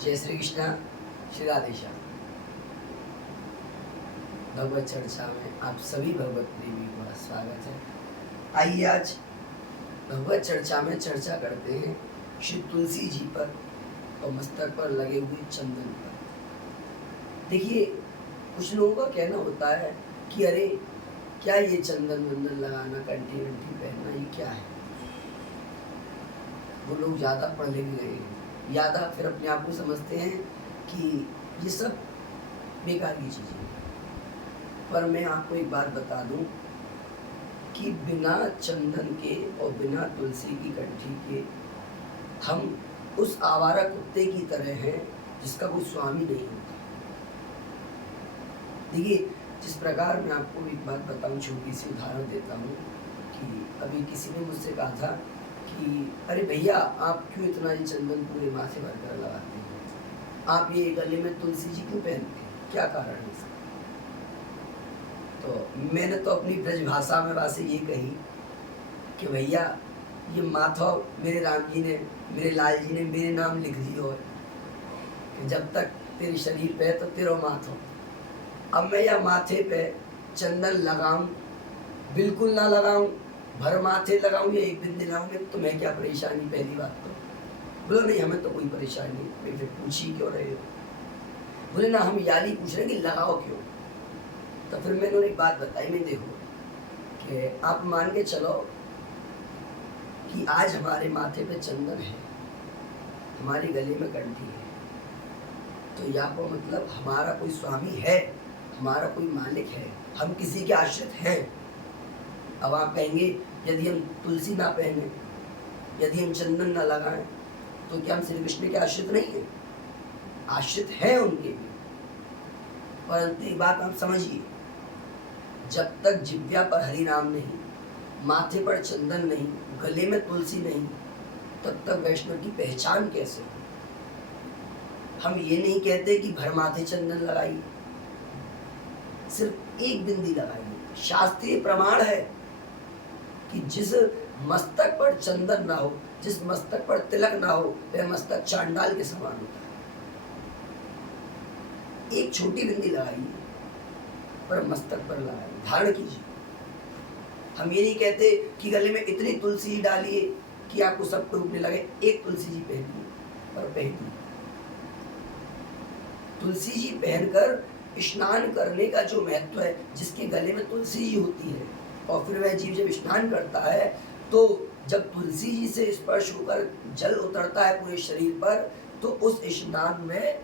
जय श्री कृष्णा, श्री राधे श्याम। भगवत चर्चा में आप सभी भगवत प्रेमी का स्वागत है। आइए आज भगवत चर्चा में चर्चा करते हैं श्री तुलसी जी पर और मस्तक पर लगे हुए चंदन पर। देखिए, कुछ लोगों का कहना होता है कि अरे क्या ये चंदन वंदन लगाना, कंठी वंठी पहनना, ये क्या है। वो लोग ज़्यादा पढ़ लिख गए हैं, ज़्यादा फिर अपने आप को समझते हैं कि ये सब बेकार की चीज़ें हैं। पर मैं आपको एक बात बता दूं कि बिना चंदन के और बिना तुलसी की कंठी के हम उस आवारा कुत्ते की तरह हैं जिसका कोई स्वामी नहीं होता। देखिए, जिस प्रकार मैं आपको एक बात बताऊं, छोटी सी उदाहरण देता हूं कि अभी किसी ने मुझसे कहा था कि अरे भैया, आप क्यों इतना ये चंदन पूरे माथे भर कर लगाते हैं, आप ये गले में तुलसी जी क्यों पहनते हैं, क्या कारण है इसका। तो मैंने तो अपनी ब्रज भाषा में वैसे ये कही कि भैया, ये माथा मेरे राम जी ने, मेरे लाल जी ने मेरे नाम लिख दियो है कि जब तक तेरे शरीर पे है तो तेरा माथा। अब मैं या माथे पे चंदन लगाऊं, बिल्कुल ना लगाऊं, भर माथे लगाऊं या एक बिंदी लगाऊंगे तो मैं क्या परेशानी। पहली बात तो बोलो नहीं, हमें तो कोई परेशानी नहीं। फिर पूछी क्यों रहे हो। बोले ना, हम याली पूछ रहे कि लगाओ क्यों। तो फिर मैंने उन्हें एक बात बताई, नहीं देखो कि आप मान के चलो कि आज हमारे माथे पे चंदन है, हमारे गले में कंठी है, तो या को मतलब हमारा कोई स्वामी है, हमारा कोई मालिक है, हम किसी के आश्रित हैं। अब आप कहेंगे यदि हम तुलसी ना पहने, यदि हम चंदन ना लगाएं, तो क्या हम श्री कृष्ण के आश्रित नहीं हैं? आश्रित हैं उनके भी। परंतु एक बात आप समझिए, जब तक जिह्वा पर हरि नाम नहीं, माथे पर चंदन नहीं, गले में तुलसी नहीं, तब तक वैष्णव की पहचान कैसे हो। हम ये नहीं कहते कि भर माथे चंदन लगाइए, सिर्फ एक बिंदी लगाइए। शास्त्रीय प्रमाण है कि जिस मस्तक पर चंदन ना हो, जिस मस्तक पर तिलक ना हो, वह मस्तक चांडाल के समान होता है। एक छोटी बिंदी लगाइए, पर मस्तक पर लगाइए, धारण कीजिए। हम ये नहीं कहते कि गले में इतनी तुलसी डालिए कि आपको सब टूटने लगे। एक तुलसी जी पहनिए, पर पहनिए। तुलसी जी पहनकर स्नान करने का जो महत्व है, जिसके गले में तुलसी जी होती है और फिर वह जीव जब स्नान करता है तो जब तुलसी जी से स्पर्श होकर जल उतरता है पूरे शरीर पर, तो उस स्नान में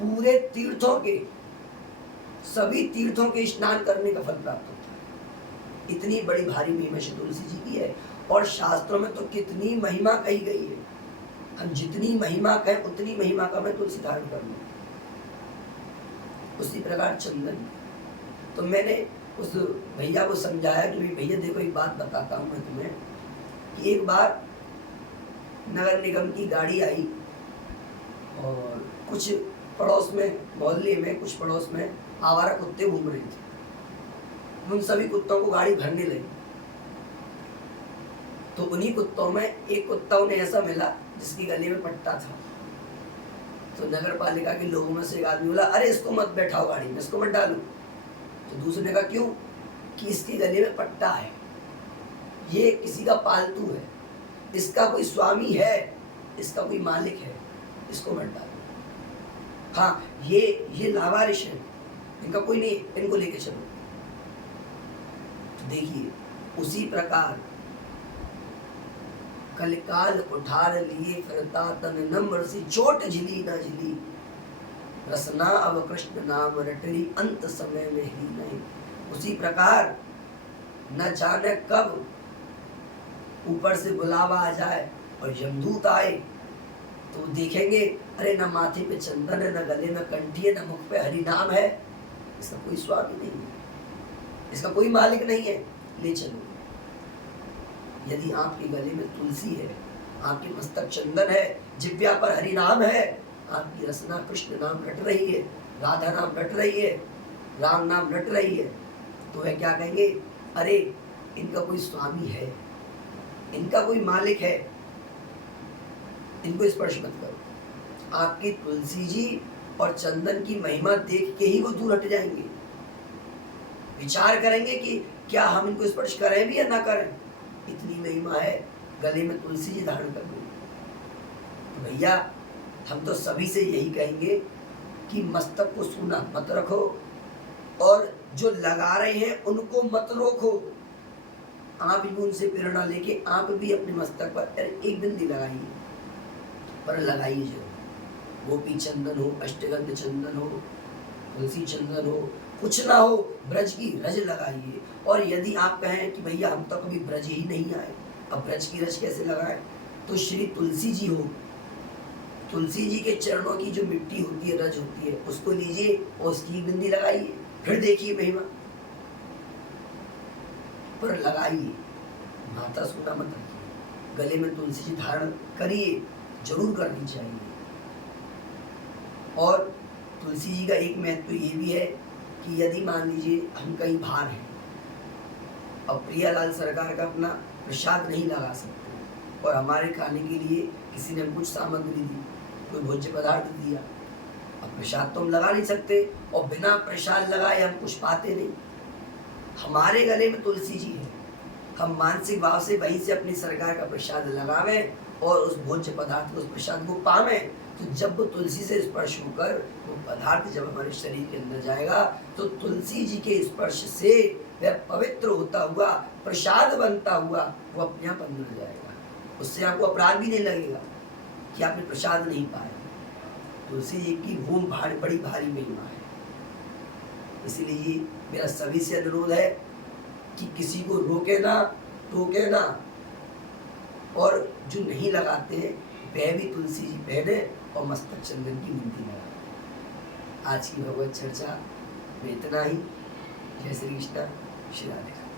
पूरे तीर्थों के, सभी तीर्थों के स्नान करने का फल प्राप्त होता है। इतनी बड़ी भारी महिमा श्री तुलसी जी की है। और शास्त्रों में तो कितनी महिमा कही गई है। हम जितनी महिमा कहें उतनी महिमा का मैं तुलसी धारण कर लूँ। उसी प्रकार चंदन। तो मैंने उस भैया को समझाया कि भैया देखो, एक बात बताता हूँ मैं तुम्हें कि एक बार नगर निगम की गाड़ी आई और कुछ पड़ोस में, मोहल्ले में कुछ पड़ोस में आवारा कुत्ते घूम रहे थे। उन सभी कुत्तों को गाड़ी भरने लगी। तो उन्हीं कुत्तों में एक कुत्ता उन्हें ऐसा मिला जिसकी गले में पट्टा था। तो नगर पालिका के लोगों में से एक आदमी बोला, अरे इसको मत बैठाओ गाड़ी में, इसको मत डालो। तो दूसरे ने कहा क्यों? कि इसके गले में पट्टा है, ये किसी का पालतू है, इसका कोई स्वामी है, इसका कोई मालिक है, इसको मत डालो। हाँ, ये लावारिश है, इनका कोई नहीं, इनको लेके चलो। तो देखिए, उसी प्रकार कलिकाल उठार लिए फिरता तन नम्र सी, चोट झिली ना झिली, रसना अब कृष्ण नाम रटरी, अंत समय में ही नहीं। उसी प्रकार न जाने कब ऊपर से बुलावा आ जाए और यमदूत आए तो देखेंगे, अरे न माथे पे चंदन है, न गले में कंठी है, न मुख पे हरि नाम है, इसका कोई स्वामी नहीं है, इसका कोई मालिक नहीं है, ले चलो। यदि आपके गले में तुलसी है, आपके मस्तक चंदन है, जिह्वा पर हरि नाम है, आपकी रसना कृष्ण नाम रट रही है, राधा नाम रट रही है, राम नाम रट रही है, तो वह क्या कहेंगे, अरे इनका कोई स्वामी है, इनका कोई मालिक है, इनको स्पर्श मत करो। आपकी तुलसी जी और चंदन की महिमा देख के ही वो दूर हट जाएंगे। विचार करेंगे कि क्या हम इनको स्पर्श करें भी या ना करें, इतनी महिमा है गले में तुलसी जी धारण करने में। तो भैया हम तो सभी से यही कहेंगे कि मस्तक को सूना मत रखो, और जो लगा रहे हैं उनको मत रोको। आप भी उनसे प्रेरणा लेके आप भी अपने मस्तक पर एक बिंदी लगाइए, पर लगाइए जरूर। गोपी चंदन हो, अष्टगंध चंदन हो, तुलसी चंदन हो, कुछ ना हो, ब्रज की रज लगाइए। और यदि आप कहें कि भैया हम तो कभी ब्रज ही नहीं आए, अब ब्रज की रज कैसे लगाएं, तो श्री तुलसी जी हो, तुलसी जी के चरणों की जो मिट्टी होती है, रज होती है, उसको लीजिए और उसकी बिंदी लगाइए, फिर देखिए महिमा। पर लगाइए, माथा सूना मत रखिए, गले में तुलसी जी धारण करिए, जरूर करनी चाहिए। और तुलसी जी का एक महत्व ये भी है कि यदि मान लीजिए हम कहीं बाहर हैं और प्रियालाल सरकार का अपना प्रसाद नहीं लगा सकते, और हमारे खाने के लिए किसी ने कुछ सामग्री दी, कोई भोज्य पदार्थ दिया, अब प्रसाद तो हम लगा नहीं सकते, और बिना प्रसाद लगाए हम कुछ पाते नहीं। हमारे गले में तुलसी जी है, हम मानसिक भाव से वहीं से अपनी सरकार का प्रसाद लगावें और उस भोज्य पदार्थ को, उस प्रसाद को पावें। तो जब वो तुलसी से स्पर्श होकर वो पदार्थ जब हमारे शरीर के अंदर जाएगा, तो तुलसी जी के स्पर्श से वह पवित्र होता हुआ, प्रसाद बनता हुआ वो अपने आप अंदर जाएगा। उससे आपको अपराध भी नहीं लगेगा कि आपने प्रसाद नहीं पाया। तुलसी जी की वो बड़ी भारी महिमा है। इसीलिए मेरा सभी से अनुरोध है कि किसी को रोके ना, टोके ना, और जो नहीं लगाते वह भी तुलसी जी पहने और मस्तक चंदन की बिंदी लगाए। आज की भगवत चर्चा में इतना ही। जय श्री कृष्ण, श्री राधे।